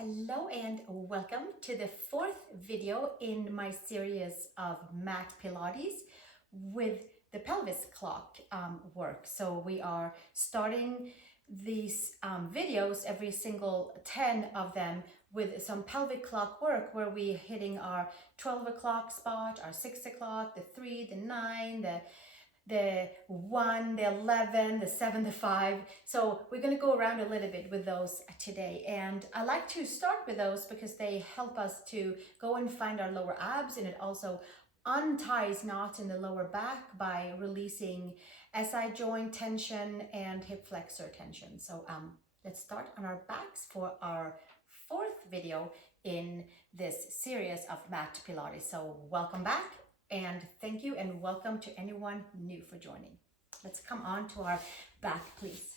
Hello and welcome to the fourth video in my series of Mat Pilates with the Pelvis Clock work. So we are starting these videos, every single 10 of them, with some pelvic clock work where we're hitting our 12 o'clock spot, our 6 o'clock, the 3, the 9, the 1, the 11, the 7, the 5. So we're going to go around a little bit with those today. And I like to start with those because they help us to go and find our lower abs, and it also unties knots in the lower back by releasing SI joint tension and hip flexor tension. So let's start on our backs for our fourth video in this series of Mat Pilates. So welcome back. And thank you and welcome to anyone new for joining. Let's come on to our back, please.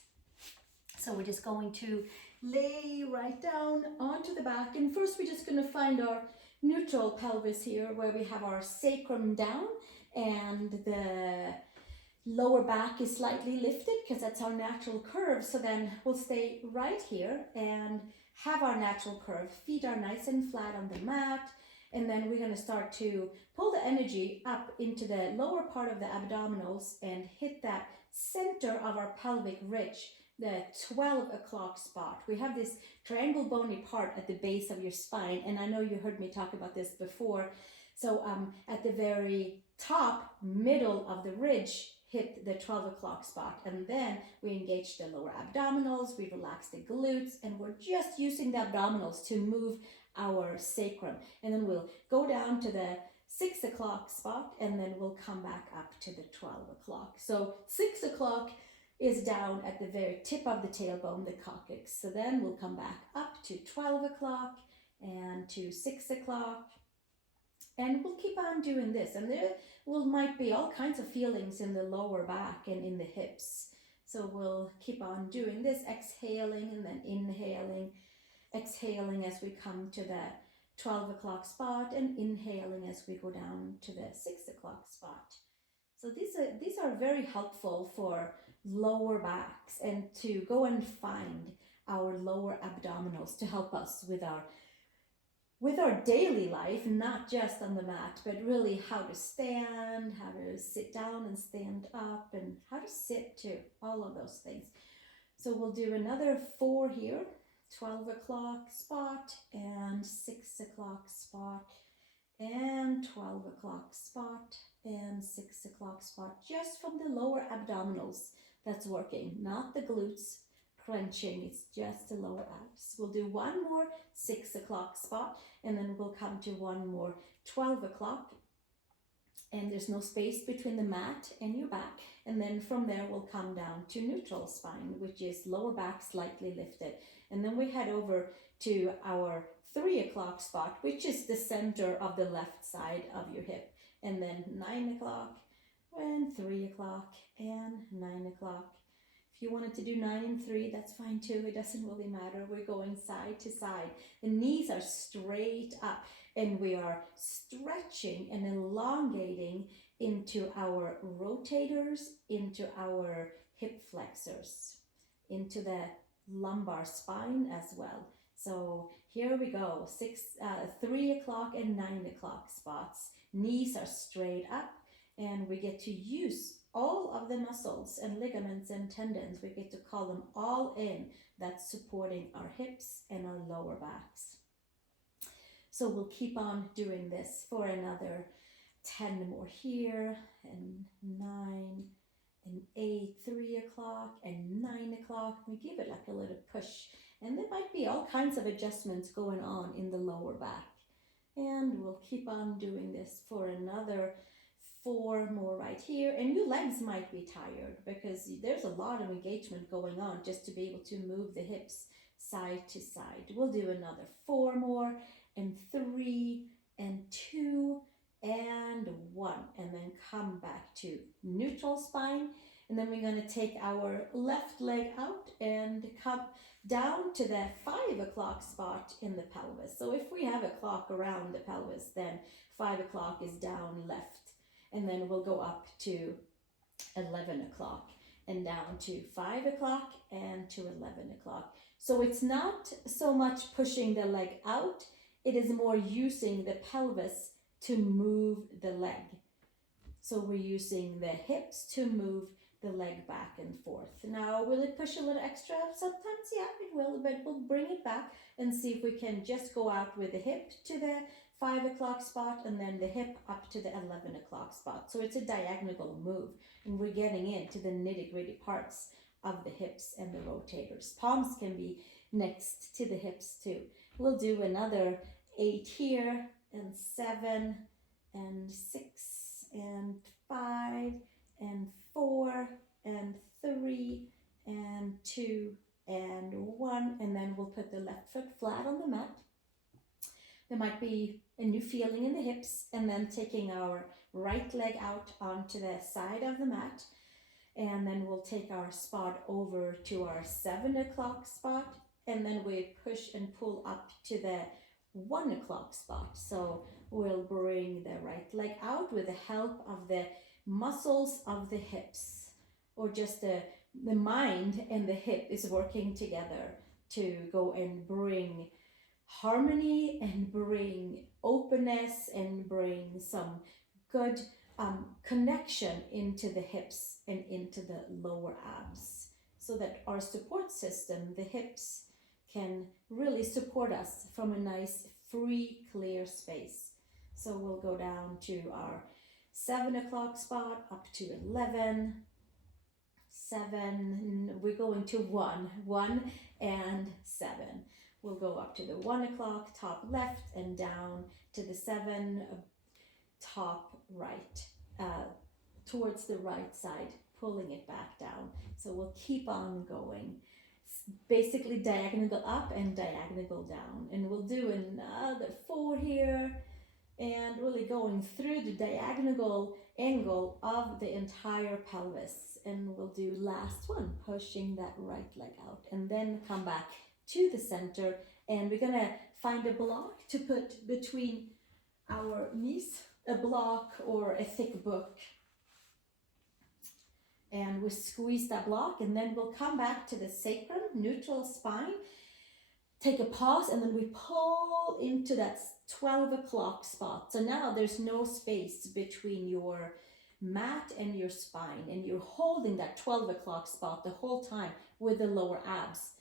So we're just going to lay right down onto the back. And first we're just going to find our neutral pelvis here, where we have our sacrum down and the lower back is slightly lifted because that's our natural curve. So then we'll stay right here and have our natural curve. Feet are nice and flat on the mat. And then we're going to start to pull the energy up into the lower part of the abdominals and hit that center of our pelvic ridge, the 12 o'clock spot. We have this triangle bony part at the base of your spine. And I know you heard me talk about this before. So at the very top, middle of the ridge, hit the 12 o'clock spot. And then we engage the lower abdominals, we relax the glutes, and we're just using the abdominals to move our sacrum. And then we'll go down to the 6 o'clock spot, and then we'll come back up to the 12 o'clock. So 6 o'clock is down at the very tip of the tailbone, the coccyx. So then we'll come back up to 12 o'clock and to 6 o'clock. And we'll keep on doing this. And there might be all kinds of feelings in the lower back and in the hips. So we'll keep on doing this, exhaling and then inhaling. Exhaling as we come to the 12 o'clock spot and inhaling as we go down to the 6 o'clock spot. So these are very helpful for lower backs and to go and find our lower abdominals to help us with our daily life, not just on the mat, but really how to stand, how to sit down and stand up, and how to sit too, all of those things. So we'll do another 4 here. 12 o'clock spot and 6 o'clock spot and 12 o'clock spot and 6 o'clock spot, just from the lower abdominals that's working, not the glutes crunching, it's just the lower abs. We'll do one more 6 o'clock spot, and then we'll come to one more 12 o'clock, and there's no space between the mat and your back. And then from there we'll come down to neutral spine, which is lower back slightly lifted. And then we head over to our 3 o'clock spot, which is the center of the left side of your hip. And then 9 o'clock and 3 o'clock and 9 o'clock. If you wanted to do 9 and 3, that's fine too. It doesn't really matter. We're going side to side. The knees are straight up, and we are stretching and elongating into our rotators, into our hip flexors, into the lumbar spine as well. So here we go, 3 o'clock and 9 o'clock spots. Knees are straight up, and we get to use all of the muscles and ligaments and tendons. We get to call them all in. That's supporting our hips and our lower backs. So we'll keep on doing this for another 10 more here, and 9 and 8, 3 o'clock and 9 o'clock. We give it like a little push, and there might be all kinds of adjustments going on in the lower back. And we'll keep on doing this for another 4 more right here. And your legs might be tired because there's a lot of engagement going on just to be able to move the hips side to side. We'll do another 4 more, and 3 and 2 and 1, and then come back to neutral spine. And then we're going to take our left leg out and come down to the 5 o'clock spot in the pelvis. So if we have a clock around the pelvis, then 5 o'clock is down left. And then we'll go up to 11 o'clock and down to 5 o'clock and to 11 o'clock. So it's not so much pushing the leg out, it is more using the pelvis to move the leg. So we're using the hips to move the leg back and forth. Now, will it push a little extra? Sometimes, yeah, it will, but we'll bring it back and see if we can just go out with the hip to the 5 o'clock spot and then the hip up to the 11 o'clock spot. So it's a diagonal move, and we're getting into the nitty-gritty parts of the hips and the rotators. Palms can be next to the hips too. We'll do another 8 here, and 7, and 6, and 5, and 4, and 3, and 2, and 1, and then we'll put the left foot flat on the mat. There might be a new feeling in the hips, and then taking our right leg out onto the side of the mat, and then we'll take our spot over to our 7 o'clock spot, and then we push and pull up to the 1 o'clock spot. So we'll bring the right leg out with the help of the muscles of the hips, or just the mind and the hip is working together to go and bring harmony and bring openness and bring some good connection into the hips and into the lower abs, so that our support system, the hips, can really support us from a nice free clear space. So we'll go down to our 7 o'clock spot, up to 11, 7, we're going to 1 and 7. We'll go up to the 1 o'clock top left and down to the 7 top right, towards the right side, pulling it back down. So we'll keep on going, basically diagonal up and diagonal down, and we'll do another 4 here, and really going through the diagonal angle of the entire pelvis. And we'll do last one, pushing that right leg out, and then come back to the center, and we're gonna find a block to put between our knees, a block or a thick book, and we squeeze that block, and then we'll come back to the sacrum, neutral spine, take a pause, and then we pull into that 12 o'clock spot. So now there's no space between your mat and your spine, and you're holding that 12 o'clock spot the whole time with the lower abs,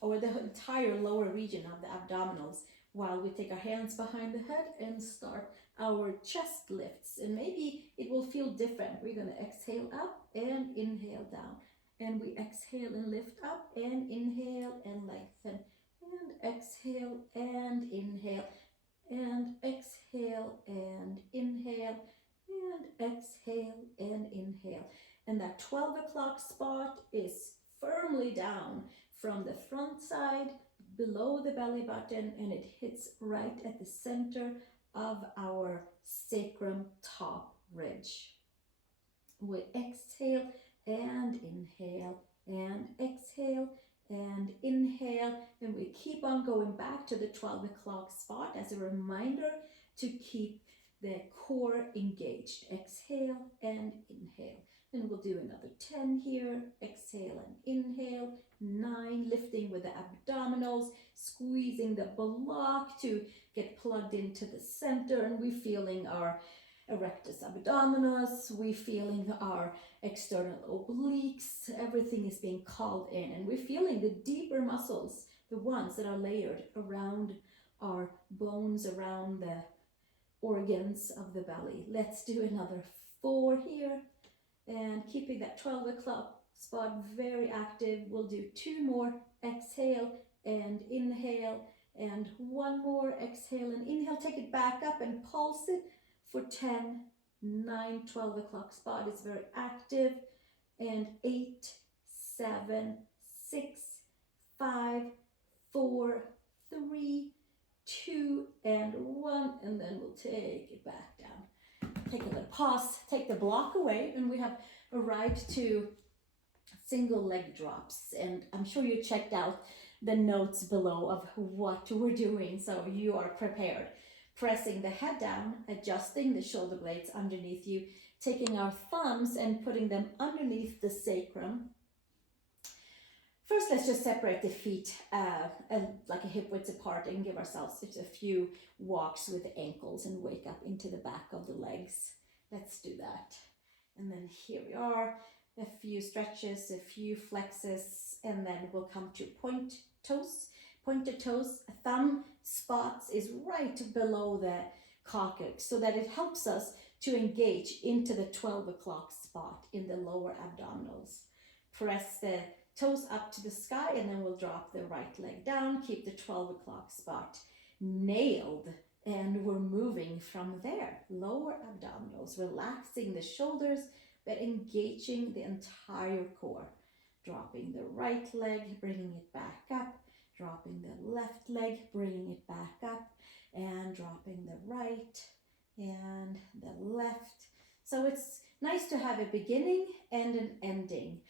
or the entire lower region of the abdominals, while we take our hands behind the head and start our chest lifts. And maybe it will feel different. We're going to exhale up and inhale down, and we exhale and lift up and inhale and lengthen, and exhale and inhale, and exhale and inhale, and exhale and inhale. And that 12 o'clock spot is firmly down from the front side, below the belly button, and it hits right at the center of our sacrum top ridge. We exhale and inhale, and exhale and inhale, and we keep on going back to the 12 o'clock spot as a reminder to keep the core engaged. Exhale and inhale. And we'll do another 10 here. Exhale and inhale. 9, lifting with the abdominals, squeezing the block to get plugged into the center, and we're feeling our erectus abdominis, we're feeling our external obliques, everything is being called in, and we're feeling the deeper muscles, the ones that are layered around our bones, around the organs of the belly. Let's do another 4 here, and keeping that 12 o'clock spot very active. We'll do 2 more. Exhale and inhale, and 1 more. Exhale and inhale. Take it back up and pulse it for 10, 9, 12 o'clock spot is very active, and 8, 7, 6, 5, 4, 3, 2, and 1, and then we'll take it back down. Take a little pause, take the block away, and we have arrived to single leg drops. And I'm sure you checked out the notes below of what we're doing, so you are prepared. Pressing the head down, adjusting the shoulder blades underneath you, taking our thumbs and putting them underneath the sacrum, First, let's just separate the feet like a hip width apart and give ourselves just a few walks with the ankles and wake up into the back of the legs. Let's do that. And then here we are, a few stretches, a few flexes, and then we'll come to pointed toes. Thumb spots is right below the coccyx so that it helps us to engage into the 12 o'clock spot in the lower abdominals. Press the toes up to the sky, and then we'll drop the right leg down, keep the 12 o'clock spot nailed, and we're moving from there. Lower abdominals, relaxing the shoulders, but engaging the entire core. Dropping the right leg, bringing it back up, dropping the left leg, bringing it back up, and dropping the right and the left. So it's nice to have a beginning and an ending,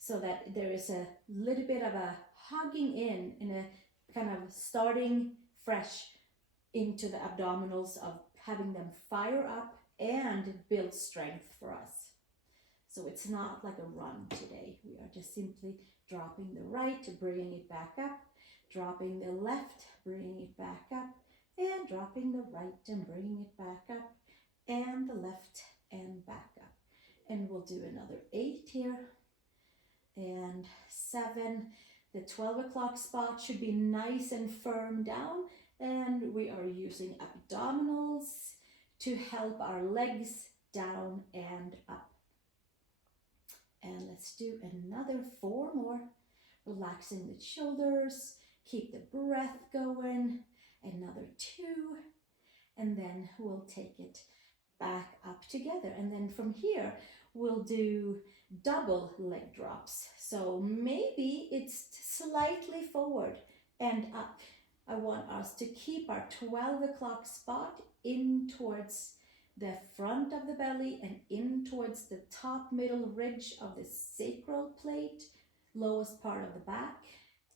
so that there is a little bit of a hugging in and a kind of starting fresh into the abdominals, of having them fire up and build strength for us. So it's not like a run today. We are just simply dropping the right, bringing it back up, dropping the left, bringing it back up, and dropping the right and bringing it back up, and the left and back up. And we'll do another 8 here. And 7, the 12 o'clock spot should be nice and firm down, and we are using abdominals to help our legs down and up. And let's do another 4 more, relaxing the shoulders, keep the breath going, another 2, and then we'll take it back up together. And then from here, we'll do double leg drops. So maybe it's slightly forward and up. I want us to keep our 12 o'clock spot in towards the front of the belly and in towards the top middle ridge of the sacral plate, lowest part of the back.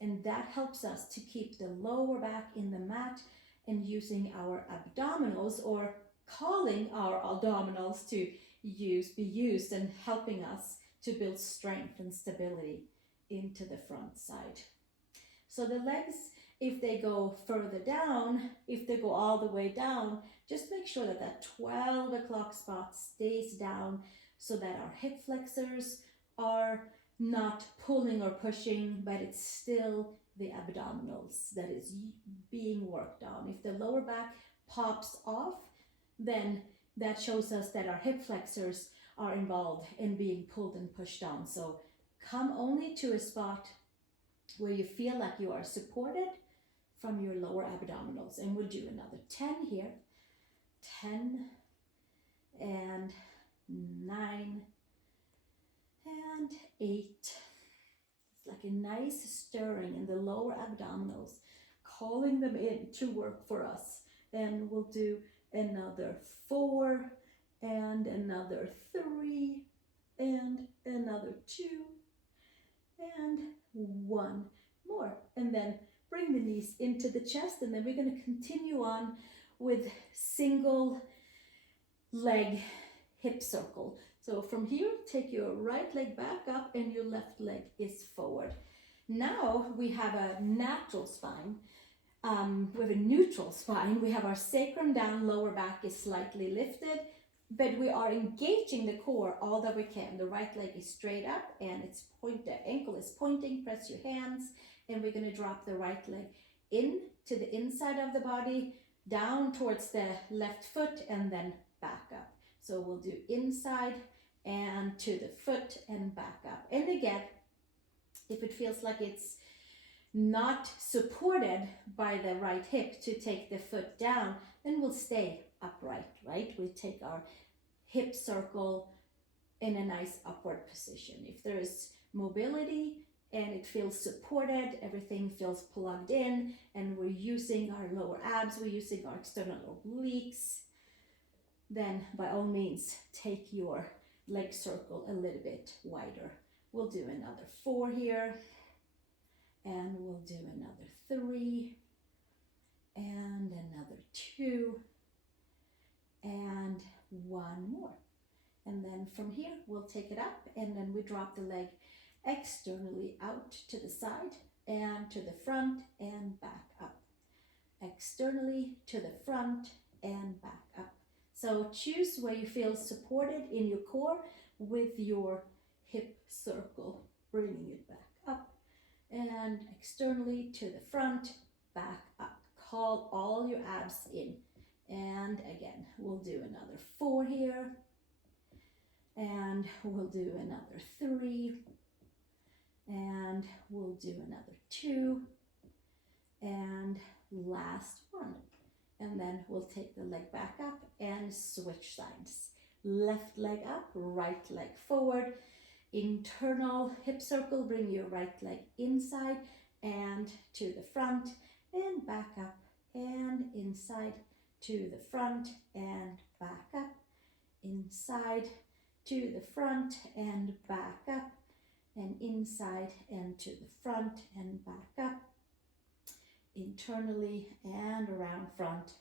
And that helps us to keep the lower back in the mat and using our abdominals, or calling our abdominals to be used and helping us to build strength and stability into the front side. So the legs, if they go further down, if they go all the way down, just make sure that that 12 o'clock spot stays down so that our hip flexors are not pulling or pushing, but it's still the abdominals that is being worked on. If the lower back pops off, then that shows us that our hip flexors are involved in being pulled and pushed down. So come only to a spot where you feel like you are supported from your lower abdominals. And we'll do another 10 here. 10 and 9 and 8. It's like a nice stirring in the lower abdominals, calling them in to work for us. And we'll do another 4 and another 3 and another 2 and 1 more. And then bring the knees into the chest, and then we're going to continue on with single leg hip circle. So from here, take your right leg back up and your left leg is forward. Now we have a natural spine. We have a neutral spine. We have our sacrum down, lower back is slightly lifted, but we are engaging the core all that we can. The right leg is straight up and the ankle is pointing. Press your hands, and we're going to drop the right leg in to the inside of the body, down towards the left foot, and then back up. So we'll do inside and to the foot and back up. And again, if it feels like it's not supported by the right hip to take the foot down, then we'll stay upright, right? We take our hip circle in a nice upward position. If there is mobility and it feels supported, everything feels plugged in, and we're using our lower abs, we're using our external obliques, then by all means, take your leg circle a little bit wider. We'll do another 4 here, and we'll do another 3, and another 2, and 1 more. And then from here, we'll take it up, and then we drop the leg externally out to the side and to the front and back up. Externally to the front and back up. So choose where you feel supported in your core with your hip circle, bringing it back up and externally to the front, back up. Call all your abs in. And again, we'll do another 4 here. And we'll do another 3. And we'll do another 2. And last one. And then we'll take the leg back up and switch sides. Left leg up, right leg forward. Internal hip circle, bring your right leg inside and to the front and back up and inside to the front and back up. Inside to the front and back up and inside and to the front and back up. Internally and around front,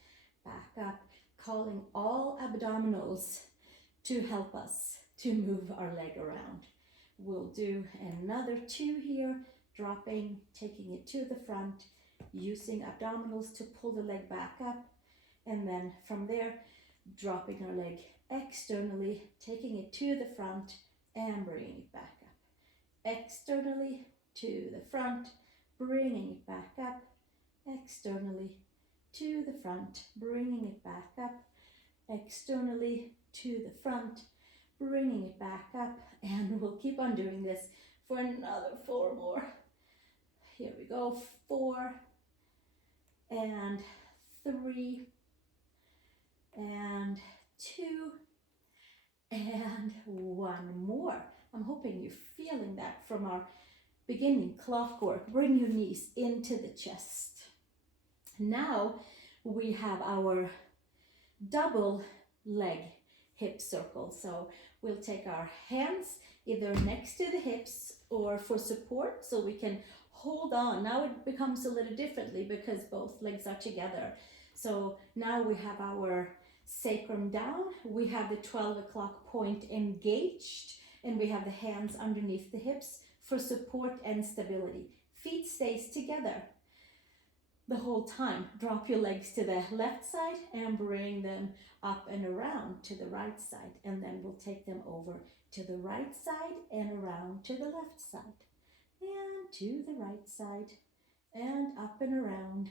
back up, calling all abdominals to help us to move our leg around. We'll do another 2 here, dropping, taking it to the front, using abdominals to pull the leg back up, and then from there, dropping our leg externally, taking it to the front and bringing it back up. Externally to the front, bringing it back up. Externally to the front, bringing it back up. Externally to the front, bringing it back up, and we'll keep on doing this for another 4 more. Here we go, 4 and 3 and 2 and 1 more. I'm hoping you're feeling that from our beginning clockwork. Bring your knees into the chest. Now we have our double leg hip circle. So we'll take our hands either next to the hips or for support so we can hold on. Now it becomes a little differently because both legs are together. So now we have our sacrum down, we have the 12 o'clock point engaged, and we have the hands underneath the hips for support and stability. Feet stays together the whole time. Drop your legs to the left side and bring them up and around to the right side, and then we'll take them over to the right side and around to the left side and to the right side and up and around,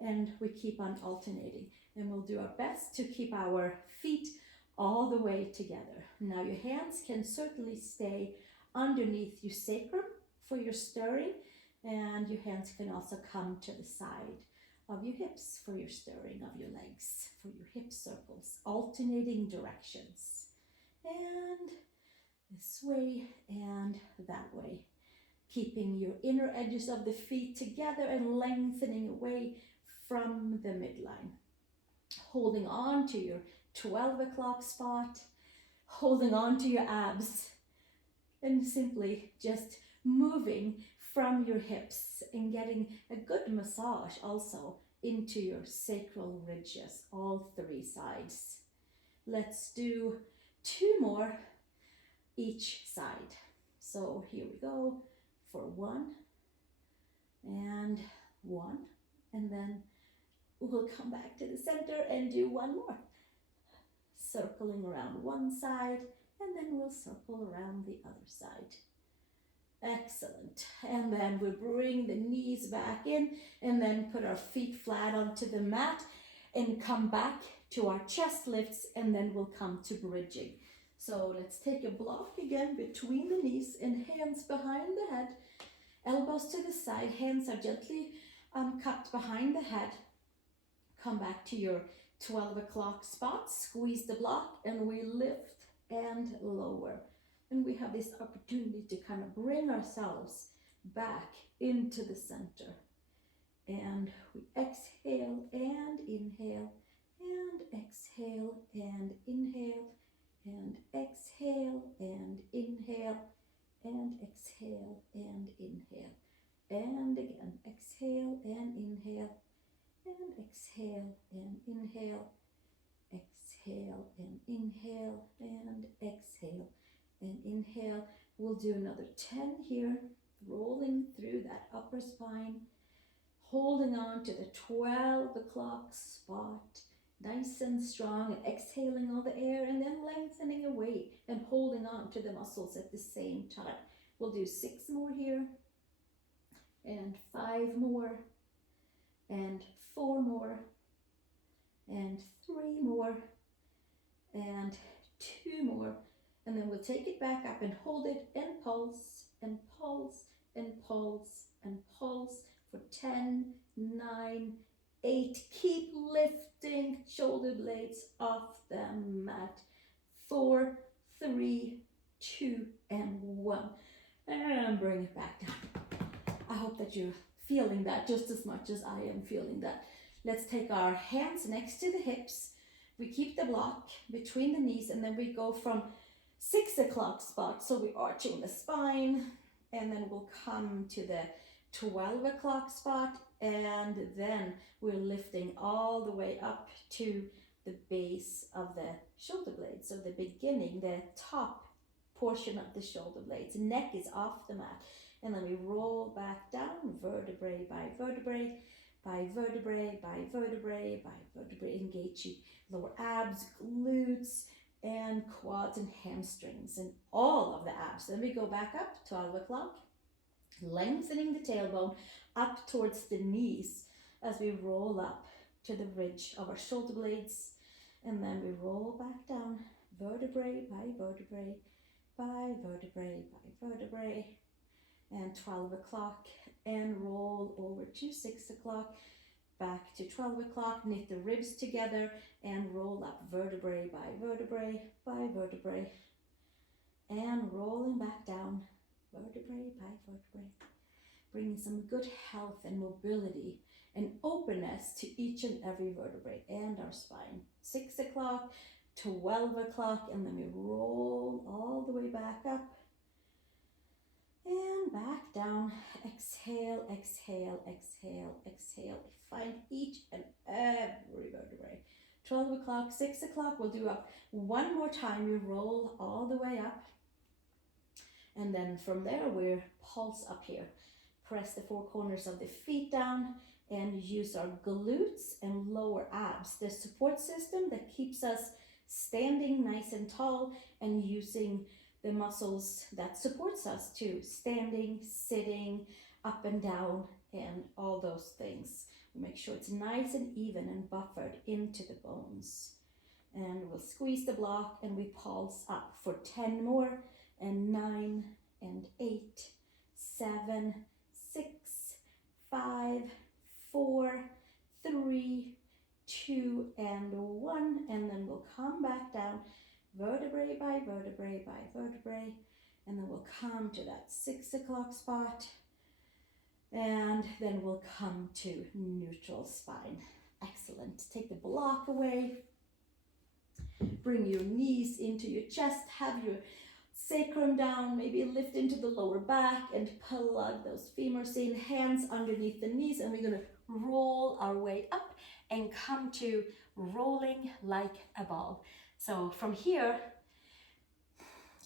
and we keep on alternating, and we'll do our best to keep our feet all the way together. Now your hands can certainly stay underneath your sacrum for your stirring, and your hands can also come to the side of your hips for your stirring of your legs, for your hip circles, alternating directions. And this way and that way, keeping your inner edges of the feet together and lengthening away from the midline. Holding on to your 12 o'clock spot, holding on to your abs, and simply just moving from your hips and getting a good massage also into your sacral ridges, all 3 sides. Let's do 2 more each side. So here we go for 1 and 1, and then we'll come back to the center and do 1 more. Circling around one side, and then we'll circle around the other side. Excellent. And then we bring the knees back in and then put our feet flat onto the mat and come back to our chest lifts, and then we'll come to bridging. So let's take a block again between the knees and hands behind the head, elbows to the side, hands are gently cupped behind the head. Come back to your 12 o'clock spot, squeeze the block, and we lift and lower. And we have this opportunity to kind of bring ourselves back into the center. And we exhale and inhale, and exhale and inhale, and exhale and inhale, and exhale and inhale. And again, exhale and inhale, and exhale and inhale, exhale and inhale, and exhale and inhale. We'll do another 10 here, rolling through that upper spine, holding on to the 12 o'clock spot, nice and strong, and exhaling all the air and then lengthening away and holding on to the muscles at the same time. We'll do 6 more here, and 5 more, and 4 more, and 3 more, and 2 more, and then we'll take it back up and hold it and pulse and pulse and pulse and pulse for 10, 9, 8. Keep lifting shoulder blades off the mat. 4, 3, 2, and 1. And bring it back down. I hope that you're feeling that just as much as I am feeling that. Let's take our hands next to the hips. We keep the block between the knees, and then we go from 6 o'clock spot. So we're arching the spine, and then we'll come to the 12 o'clock spot, and then we're lifting all the way up to the base of the shoulder blades. So the beginning, the top portion of the shoulder blades. Neck is off the mat. And then we roll back down, vertebrae by vertebrae, by vertebrae, by vertebrae, by vertebrae. Engage your lower abs, glutes, and quads and hamstrings, and all of the abs. Then we go back up, 12 o'clock, lengthening the tailbone up towards the knees as we roll up to the ridge of our shoulder blades. And then we roll back down, vertebrae by vertebrae, by vertebrae, by vertebrae, and 12 o'clock, and roll over to 6 o'clock, back to 12 o'clock, knit the ribs together, and roll up vertebrae by vertebrae, by vertebrae, and rolling back down, vertebrae by vertebrae, bringing some good health and mobility and openness to each and every vertebrae and our spine. 6 o'clock, 12 o'clock, and then we roll all the way back up and back down. Exhale, exhale, exhale, exhale. Find each and every vertebrae. 12 o'clock, 6 o'clock, we'll do up one more time. We roll all the way up. And then from there, we're pulse up here. Press the 4 corners of the feet down and use our glutes and lower abs, the support system that keeps us standing nice and tall, and using the muscles that supports us too, standing, sitting, up and down, and all those things. Make sure it's nice and even and buffered into the bones. And we'll squeeze the block and we pulse up for 10 more, and 9, and 8, 7, 6, 5, 4, 3, 2, and 1, and then we'll come back down, vertebrae by vertebrae by vertebrae, and then we'll come to that 6 o'clock spot, and then we'll come to neutral spine. Excellent. Take the block away, bring your knees into your chest, have your sacrum down, maybe lift into the lower back and plug those femurs in, hands underneath the knees, and we're going to roll our way up and come to rolling like a ball. So from here,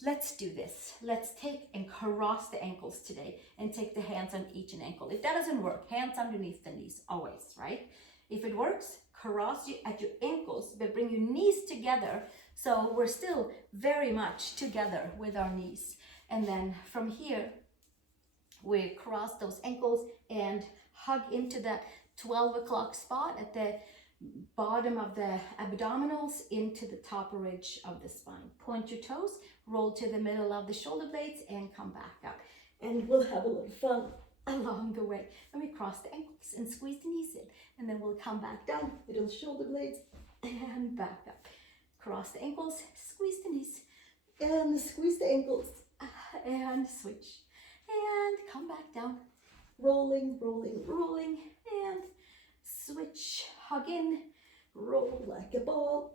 let's do this. Let's take and cross the ankles today and take the hands on each an ankle. If that doesn't work, hands underneath the knees, always, right? If it works, cross you at your ankles, but bring your knees together. So we're still very much together with our knees. And then from here, we cross those ankles and hug into that 12 o'clock spot at the bottom of the abdominals into the top ridge of the spine. Point your toes, roll to the middle of the shoulder blades, and come back up. And we'll have a little fun along the way. And we cross the ankles and squeeze the knees in. And then we'll come back down, middle shoulder blades, and back up. Cross the ankles, squeeze the knees, and squeeze the ankles, and switch. And come back down. Rolling, rolling, rolling, and switch. Hug in, roll like a ball,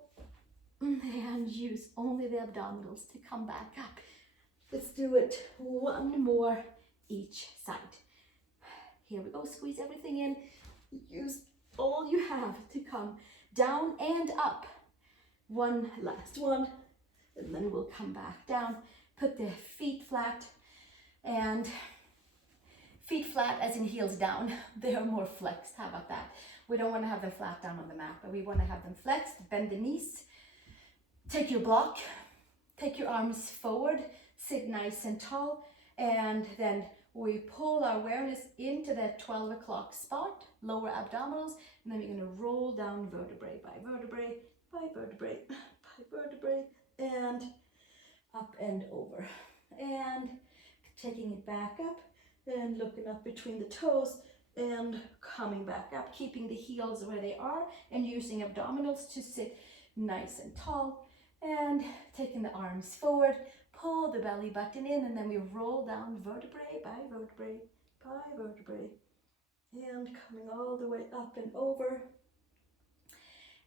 and use only the abdominals to come back up. Let's do it one more each side. Here we go, squeeze everything in. Use all you have to come down and up. One last one, and then we'll come back down. put the feet flat, and feet flat as in heels down. They are more flexed. How about that? We don't want to have them flat down on the mat, but we want to have them flexed. Bend the knees. Take your block. Take your arms forward. Sit nice and tall. And then we pull our awareness into that 12 o'clock spot. Lower abdominals. And then we're going to roll down vertebrae by vertebrae by vertebrae by vertebrae. And up and over. And taking it back up. And looking up between the toes and coming back up, keeping the heels where they are and using abdominals to sit nice and tall, and taking the arms forward, pull the belly button in, and then we roll down vertebrae by vertebrae by vertebrae, and coming all the way up and over.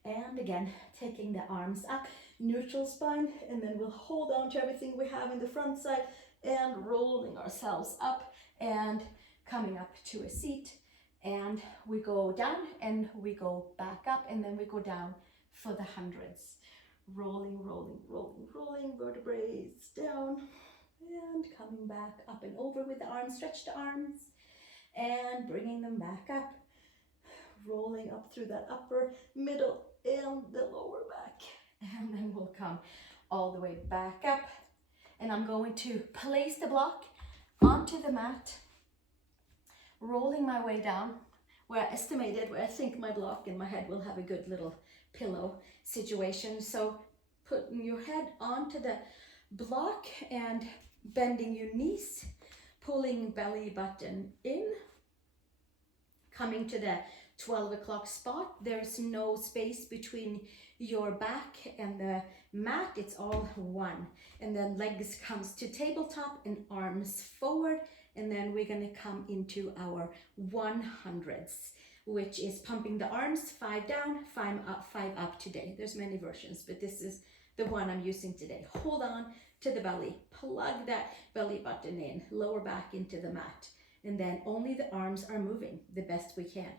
And again, taking the arms up, neutral spine, and then we'll hold on to everything we have in the front side and rolling ourselves up and coming up to a seat, and we go down and we go back up, and then we go down for the hundreds. Rolling, rolling, rolling, rolling, vertebrae down, and coming back up and over with the arms, stretch the arms, and bringing them back up, rolling up through that upper, middle, and the lower back, and then we'll come all the way back up, and I'm going to place the block onto the mat, rolling my way down where I think my block and my head will have a good little pillow situation. So putting your head onto the block and bending your knees, pulling belly button in, coming to the 12 o'clock spot. There's no space between your back and the mat, it's all one. And then legs comes to tabletop and arms forward, and then we're going to come into our 100s, which is pumping the arms, 5 down, 5 up today. There's many versions, but this is the one I'm using today. Hold on to the belly, plug that belly button in, lower back into the mat, and then only the arms are moving the best we can.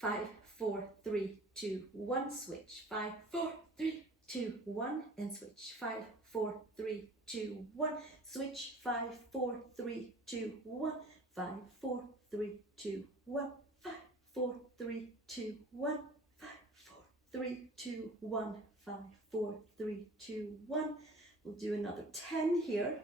5, 4, 3, 2, 1, switch. 5, 4, 3, 2, 1, and switch. 5, 4, 3, 2, 1, switch. 5, 4, 3, 2, 1, 5, 4, 3, 2, 1, 5, 4, 3, 2, 1, 5, 4, 3, 2, 1, 5, 4, 3, 2, 1. We'll do another 10 here,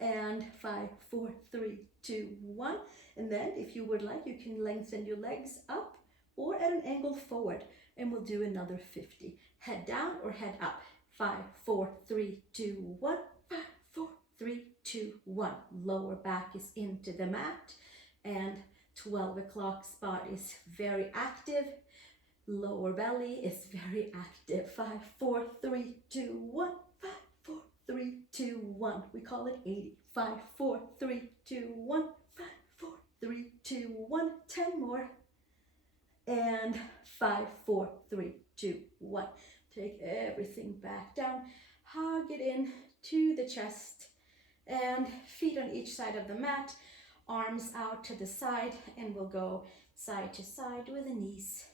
and 5, 4, 3, 2, 1. And then if you would like, you can lengthen your legs up or at an angle forward, and we'll do another 50. Head down or head up. 5, 4, 3, 2, 1. 5, 4, 3, 2, 1. Lower back is into the mat, and 12 o'clock spot is very active. Lower belly is very active. 5, 4, 3, 2, 1. 5, 4, 3, 2, 1. We call it 80. 5, 4, 3, 2, 1. 5, 4, 3, 2, 1. 10 more. And 5, 4, 3, 2, 1. Take everything back down. Hug it in to the chest, and feet on each side of the mat, arms out to the side, and we'll go side to side with the knees.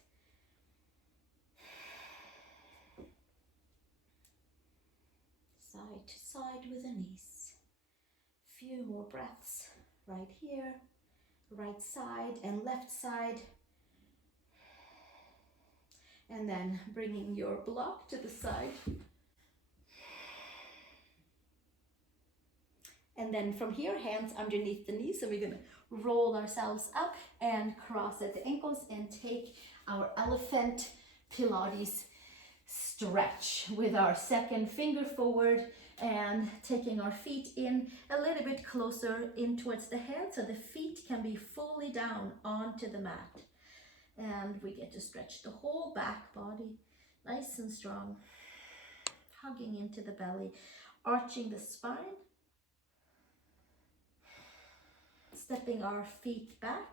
Side to side with the knees. Few more breaths right here, right side and left side. And then bringing your block to the side. And then from here, hands underneath the knees. So we're going to roll ourselves up and cross at the ankles and take our elephant Pilates stretch with our second finger forward and taking our feet in a little bit closer in towards the head so the feet can be fully down onto the mat. And we get to stretch the whole back body nice and strong, hugging into the belly, arching the spine, stepping our feet back,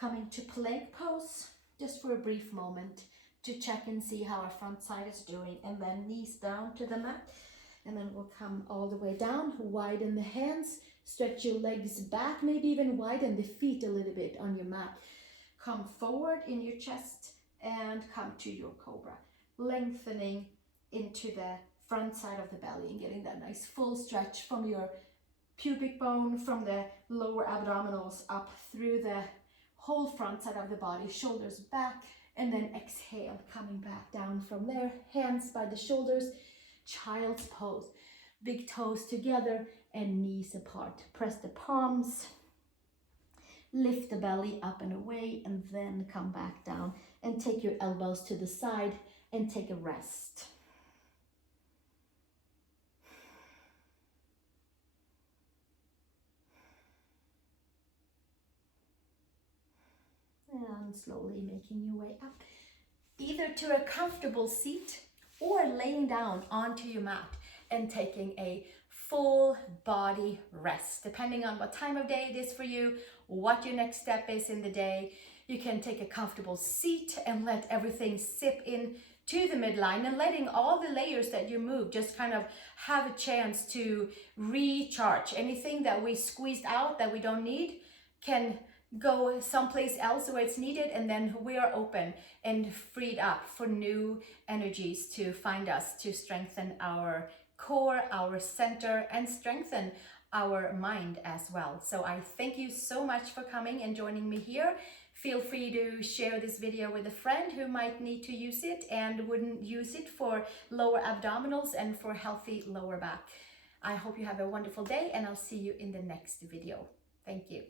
coming to plank pose just for a brief moment to check and see how our front side is doing, and then knees down to the mat, and then we'll come all the way down, widen the hands, stretch your legs back, maybe even widen the feet a little bit on your mat. Come forward in your chest and come to your Cobra, lengthening into the front side of the belly and getting that nice full stretch from your pubic bone from the lower abdominals up through the whole front side of the body, shoulders back, and then exhale, coming back down from there, hands by the shoulders, child's pose. Big toes together and knees apart. Press the palms, lift the belly up and away, and then come back down and take your elbows to the side and take a rest. And slowly making your way up, either to a comfortable seat or laying down onto your mat and taking a full body rest. Depending on what time of day it is for you, what your next step is in the day, you can take a comfortable seat and let everything sip in to the midline, and letting all the layers that you move just kind of have a chance to recharge. Anything that we squeezed out that we don't need can go someplace else where it's needed, and then we are open and freed up for new energies to find us, to strengthen our core, our center, and strengthen our mind as well. So I thank you so much for coming and joining me here. Feel free to share this video with a friend who might need to use it and wouldn't use it for lower abdominals and for healthy lower back. I hope you have a wonderful day, and I'll see you in the next video. Thank you.